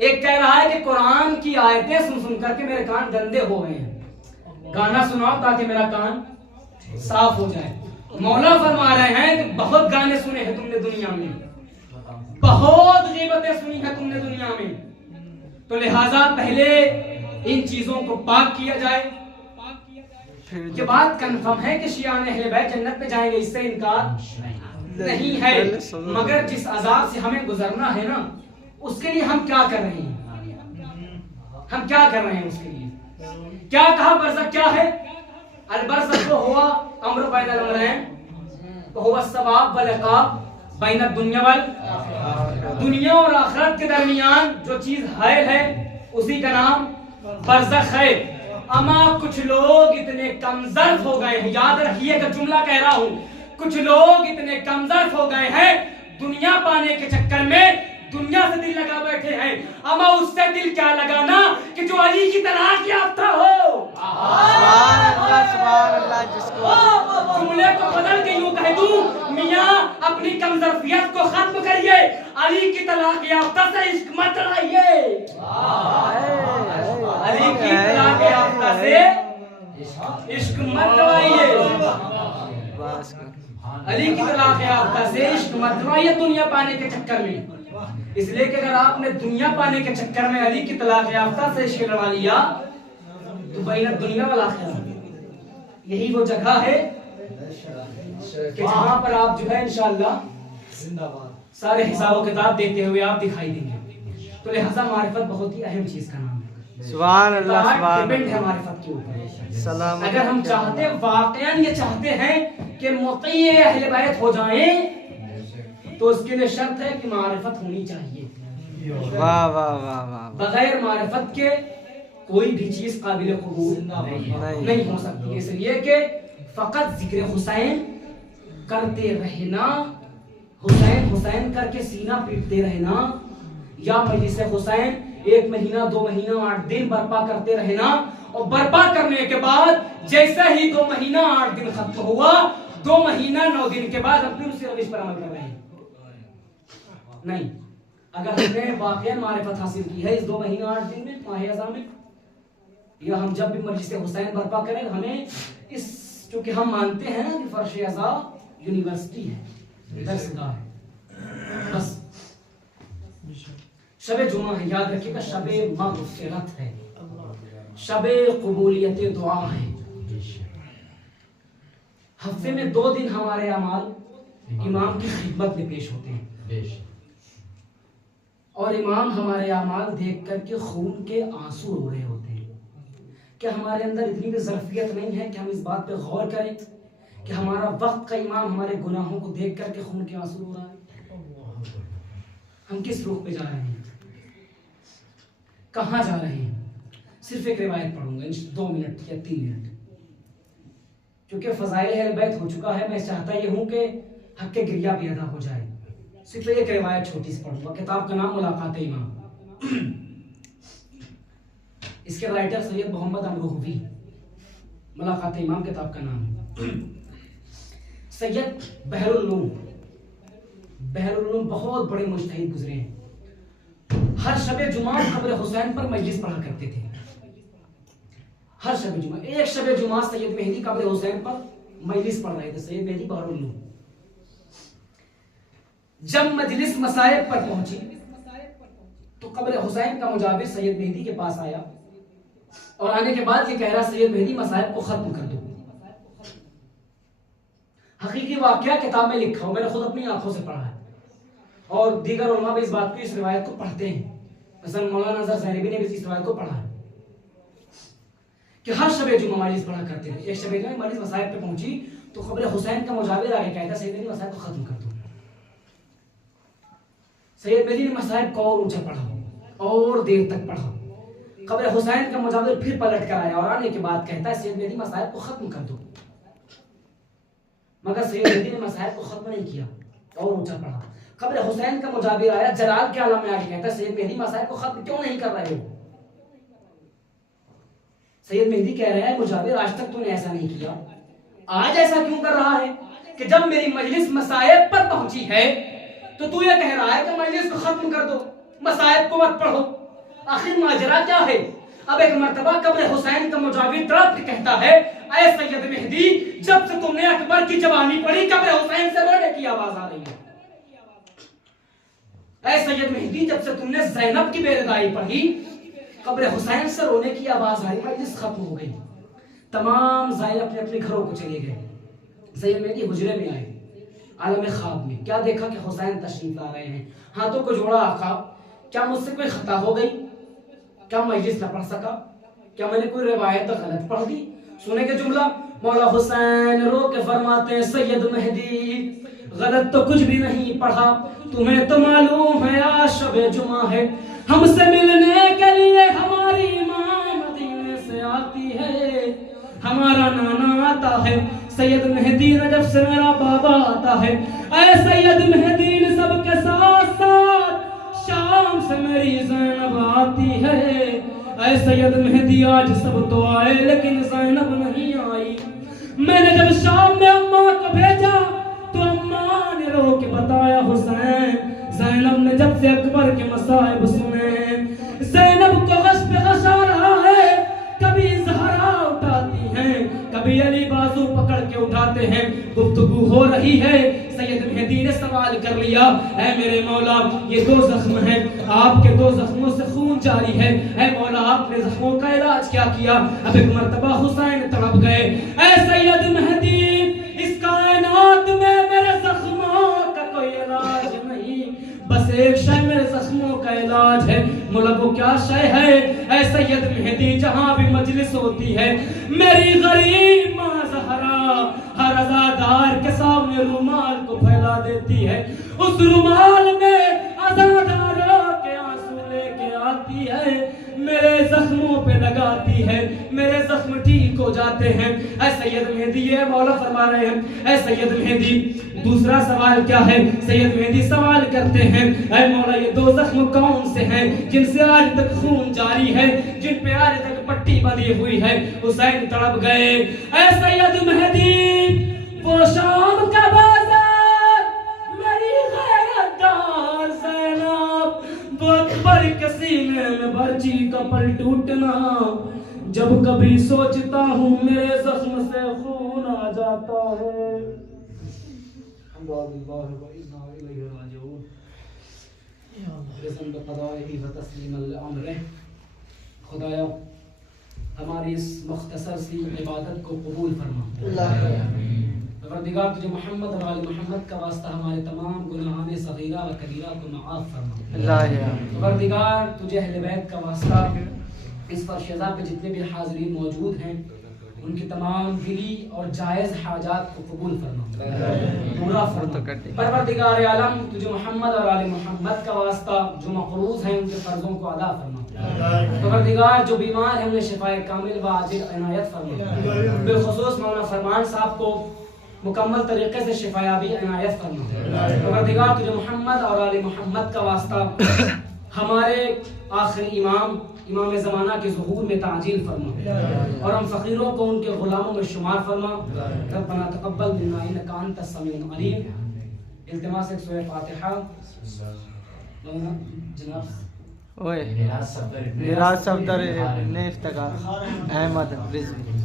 एक कह रहा है कि कुरान की आयतें सुन सुन करके मेरे कान गंदे हो गए हैं, गाना सुनाओ ताकि मेरा कान साफ हो जाए। मौला फरमा रहे हैं कि बहुत गाने सुने हैं तुमने दुनिया में, बहुत गीबतें सुनी है तुमने दुनिया में, तो लिहाजा पहले इन चीजों को पाक किया जाए। ये बात कंफर्म है कि शियाने अहले बैत जन्नत में जाएंगे, इससे इनकार नहीं है। मगर जिस अजाब से हमें गुजरना है ना, उसके लिए हम क्या कर रहे हैं? हम क्या कर रहे हैं उसके लिए? क्या कहा बरज़ख क्या है? अल बरज़ख तो हुआ अम्र बैनल अमरैन, तो हुआ सवाब वल इक़ाब बैन दुनिया वल, दुनिया और आखिरत के दरमियान जो चीज है उसी का नाम बरज़ख है। अमा कुछ लोग इतने कमजोर हो गए हैं, याद रखिएगा जुमला कह रहा हूं, कुछ लोग इतने कमजोर हो गए हैं दुनिया पाने के चक्कर में दुनिया से दिल लगा बैठे हैं। अमा उससे दिल क्या लगाना कि जो अली की तलाश याफ्ता हो। जुमले को बदल के यूं कह दूं, मियां अपनी कमजोरियत को खत्म करिए, अली की तलाश याफ्ता से इश्क मत लड़ाइए। अली की तलाश याफ्ता से इश्क मत लड़ाइए, अली की तलाश याफ्ता से इश्क मत लड़ाइए दुनिया पाने के चक्कर में। इसलिए कि अगर आपने दुनिया पाने के चक्कर में अली की तलाश याफ्ता से इश्क लड़ा लिया तो बैन दुनिया वाला यही वो जगह है कि जहां पर आप जो है इंशाअल्लाह सारे हिसाब किताब देते हुए आप दिखाई देंगे। तो लिहाजा मारिफत बहुत ही अहम चीज का नाम है। सुभान अल्लाह, सुभान डिपेंड है मारिफत के ऊपर। सलाम। अगर हम चाहते वाकईन ये चाहते हैं कि मुत्ती अहले बैत हो जाएं तो उसके लिए शर्त है कि मारिफत होनी चाहिए। वाह वाह वाह वाह। बगैर मारिफत के कोई भी चीज काबिल कबूल नहीं हो सकती। इसलिए कि फकत जिक्र हुसैन करते रहना, हुसैन हुसैन करके सीना पीटते रहना, या मजलिस हुसैन 1 महीना 2 महीना 8 दिन बर्पा करते रहना और बर्पा करने के बाद जैसे ही 2 महीना 8 दिन खत्म हुआ, 2 महीना 9 दिन के बाद हम फिर उसी रविश पर अमल कर रहे हैं। नहीं, अगर हमने वाकईन मारिफत हासिल की है इस 2 महीना 8 दिन में माह अज़ा में, या हम जब भी मजलिस हुसैन बर्पा करें, हमें इस चूंकि हम मानते हैं ना कि फर्श अज़ा यूनिवर्सिटी है, दरसगाह है, बस शबे जुमा है, याद रखिएगा, शबे मग़फ़िरत है, शबे क़बूलियत दुआ है। हफ्ते में 2 दिन हमारे अमाल इमाम की खिदमत में पेश होते हैं और इमाम हमारे अमाल देख करके खून के आंसू रो रहे होते हैं। क्या हमारे अंदर इतनी भी ज़रफ़ियत नहीं है कि हम इस बात पे गौर करें कि हमारा वक्त का इमाम हमारे गुनाहों को देख करके खून के आंसू रो रहा है? हम किस रुख पे जा रहे हैं, कहाँ जा रहे हैं? सिर्फ एक रिवायत पढ़ूंगा 2 मिनट या 3 मिनट, क्योंकि फ़ज़ाइल अहले बैत हो चुका है। मैं चाहता ये हूँ कि हक़ गिरिया भी अदा हो जाए। सिर्फ एक रिवायत छोटी सी पढ़ूंगा। किताब का नाम मुलाकात इमाम, इसके राइटर सैयद मोहम्मद अमरोहवी, मुलाकात इमाम किताब का नाम है। सैयद बहरुल उलूम बहुत बड़े मुजतहिद गुजरे हैं। हर शबे जुमा कब्र हुसैन पर मजलिस पढ़ा करते थे। हर शबे जुमा, एक शबे जुमा सैयद मेहदी कब्र हुसैन पर मजलिस पढ़ रहे थे, सैयद मेहदी बहरुल उलूम। जब मजलिस मसाइब पर पहुंची तो कब्र हुसैन का मुजाविर सैयद मेहदी के पास आया और आने के बाद ये कह रहा, सैयद मेहदी मसाइब को खत्म कर दो। हकीकी वाकया किताब में लिखा हो, मैंने खुद अपनी आंखों से पढ़ा है और दीगर उलमा भी इस बात को, इस रिवायत को पढ़ते हैं। मसलन मौलाना नज़र ज़ैनबी ने भी इस रिवायत को पढ़ा है कि हर शबे जुमा मजलिस पढ़ा करते थे। एक शबे जुमा मजलिस मसाइब पे पहुंची तो कब्र हुसैन का मुजाविर आगे कहता, सैयद मेहदी मसाइब को खत्म कर दो। सैयद मेहदी ने मसाइब को और ऊंचा पढ़ा और देर तक पढ़ा। कब्र हुसैन का मुजाविर फिर पलट कर आया और आने के बाद कहता है, सैयद मेहदी मसाइब को खत्म कर दो। मगर सैयद मेहदी ने मसाइब को खत्म नहीं किया और ऊंचा पढ़ा। कब्र हुसैन का मुजाविर आया, जलाल के आलम में आके कहता है, सैयद मेहदी मसाइब को खत्म क्यों नहीं कर रहे हो? सैयद मेहदी कह रहे हैं, मुजाविर आज तक तूने ऐसा नहीं किया, आज ऐसा क्यों कर रहा है कि जब मेरी मजलिस मसाइब पर पहुंची है तो तू ये कह रहा है कि मजलिस को खत्म कर दो, मसाइब को मत पढ़ो। आखिर माजरा क्या है? अब एक मर्तबा कब्र हुसैन का मुजाविर तड़प के कहता है, ऐ सैयद मेहदी, जब से तुमने अकबर की जवानी पढ़ी कब्र हुसैन से रोने की आवाज आ रही है। ऐ सैयद मेहदी, जब से तुमने ज़ैनब की बेरदाई पढ़ी कब्र हुसैन से रोने की आवाज आ रही। मजलिस खत्म हो गई, तमाम ज़ाहिर अपने अपने घरों को चले गए। सैयद मेहदी हुजरे में आए, आलम ख्वाब में क्या देखा कि हुसैन तशरीफ ला रहे हैं, हाथों को जोड़ा, आका क्या मुझसे कोई खता हो गई? क्या मजलिस न पढ़ सका? क्या मैंने कोई रिवायत गलत पढ़ दी? सुने के जुमला, मौला हुसैन रो के फरमाते हैं, सैयद मेहदी गलत तो कुछ भी नहीं पढ़ा, तुम्हें तो मालूम है आज शबे जुमा है, हमसे मिलने के लिए हमारी मां मदीने से आती है, हमारा नाना आता है, सैयद मेहदी नजफ से मेरा बाबा आता है। ऐ सैयद मेहदी सबके साथ साथ शाम से मेरी ज़ैनब आती है। ऐ सैयद मेहदी आज सब तो आए लेकिन ज़ैनब नहीं आई। मैंने जब शाम में अम्मा को भेजा तो अम्मा ने रो के बताया, हुसैन ज़ैनब ने जब से अकबर के मसाइब सुने, ज़ैनब को गश पे गश आ रहा है, कभी ज़हरा उठाती हैं, कभी अली बाजू पकड़ के उठाते हैं, गुफ्तगू हो रही है। सैयद मेहदी ने सवाल कर लिया, ऐ मेरे मौला ये दो जख्म हैं, आपके दो जख्मों से खून जारी है, ऐ मौला आपने जख्मों का इलाज क्या किया? अब एक मर्तबा हुसैन तड़प गए, ऐ सैयद मेहदी इस कायनात में मेरे जख्मों का कोई इलाज नहीं, बस एक शय मेरे जख्मों का इलाज है। मौला वो क्या शय है? ऐ सैयद मेहदी जहां भी मजलिस होती है मेरी गरीब मां ज़हरा हर अज़ादार के सामने रुमाल को फैला देती है, उस रुमाल में अज़ादारों के आंसू लेके आती है, मेरे जख्मों पे लगाती है, मेरे जख्म ठीक हो जाते हैं। ऐ सैयद मेहदी, ये मौला फरमा रहे हैं, ऐ सैयद मेहदी दूसरा सवाल क्या है? सैयद मेहदी सवाल करते हैं, ऐ मौला ये दो जख्म कौन से हैं जिनसे आज तक खून जारी है, जिन पे आज तक पट्टी बंधी हुई है? हुसैन तड़प गए, ऐ सैयद मेहदी वो शाम का बाजार मेरी गैरतदार ज़ैनब, वो अकबर के सीने में बर्ची का पल टूटना, जब कभी सोचता हूँ मेरे जख्म से खून आ जाता है। खुदाया हमारी इस मुख्तसर सी इबादत को कबूल फरमा। परवरदिगार तुझे मोहम्मद और आले मोहम्मद का वास्ता हमारे तमाम गुनाहाने सगीरा व कबीरा को माफ़ फरमा। परवरदिगार तुझे अहले बैत का वास्ता इस फर्शेज़ा पे जितने भी हाज़रीन मौजूद हैं उनकी तमाम दिली और जायज़ हाजात को कबूल फरमा, पूरा फरमा। परवरदिगार आलम तुझे मोहम्मद और आले मोहम्मद का वास्ता जो मक़रूज़ हैं उनके फ़र्ज़ों को अदा फरमा। परवरदिगार जो बीमार हैं उन्हें शिफाए कामिल व आजिल इनायत फरमा। बिलखुसूस मौलाना फरमान साहब को मुकम्मल तरीके से शिफायाबी इनायत फरमा। परवरदिगार तुझे मोहम्मद और आले मोहम्मद का वास्ता हमारे आखिरी इमाम ज़माना के ज़ुहूर में ताजील फरमा और हम फ़कीरों को उनके ग़ुलामों में शुमार फरमा। रब्बना तक़ब्बल मिन्ना इन्नका अंतस समीउल अलीम। इल्तिमास एक सूरह फातिहा जनाब ओए निराज सफदर ने इफ्तिकार अहमद रिजवी